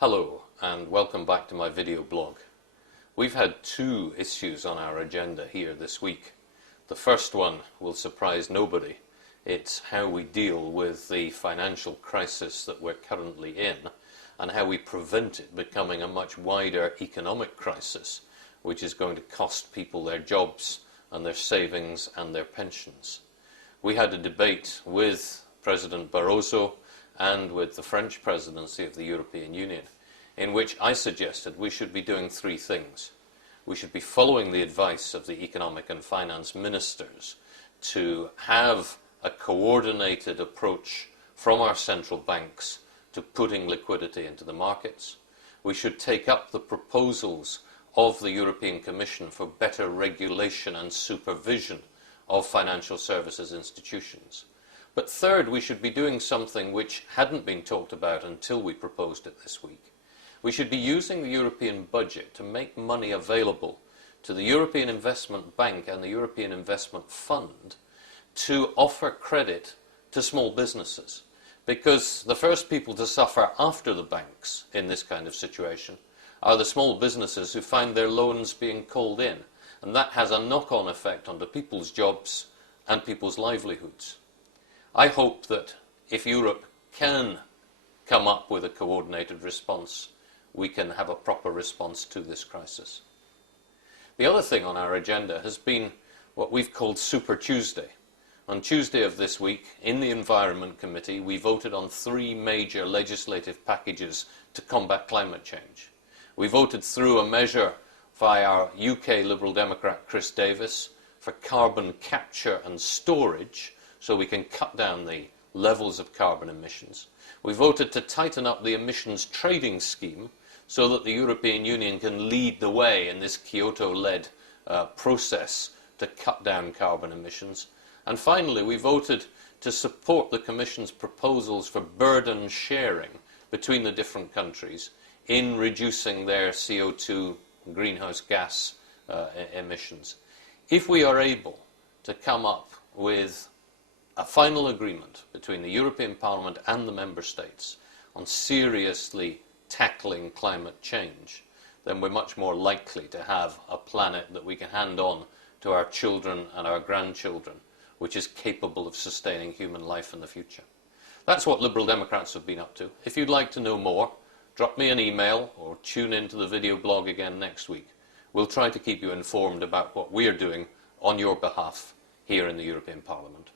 Hello and welcome back to my video blog. We've had two issues on our agenda here this week. The first one will surprise nobody. It's how we deal with the financial crisis that we're currently in and how we prevent it becoming a much wider economic crisis, which is going to cost people their jobs and their savings and their pensions. We had a debate with President Barroso and with the French presidency of the European Union, in which I suggested we should be doing three things. We should be following the advice of the economic and finance ministers to have a coordinated approach from our central banks to putting liquidity into the markets. We should take up the proposals of the European Commission for better regulation and supervision of financial services institutions. But third, we should be doing something which hadn't been talked about until we proposed it this week. We should be using the European budget to make money available to the European Investment Bank and the European Investment Fund to offer credit to small businesses. Because the first people to suffer after the banks in this kind of situation are the small businesses who find their loans being called in. And that has a knock-on effect onto people's jobs and people's livelihoods. I hope that if Europe can come up with a coordinated response, we can have a proper response to this crisis. The other thing on our agenda has been what we've called Super Tuesday. On Tuesday of this week, in the Environment Committee, we voted on three major legislative packages to combat climate change. We voted through a measure by our UK Liberal Democrat Chris Davis for carbon capture and storage, so we can cut down the levels of carbon emissions. We voted to tighten up the emissions trading scheme so that the European Union can lead the way in this Kyoto-led process to cut down carbon emissions. And finally, we voted to support the Commission's proposals for burden sharing between the different countries in reducing their CO2 greenhouse gas emissions. If we are able to come up with a final agreement between the European Parliament and the Member States on seriously tackling climate change, then we're much more likely to have a planet that we can hand on to our children and our grandchildren, which is capable of sustaining human life in the future. That's what Liberal Democrats have been up to. If you'd like to know more, drop me an email or tune into the video blog again next week. We'll try to keep you informed about what we're doing on your behalf here in the European Parliament.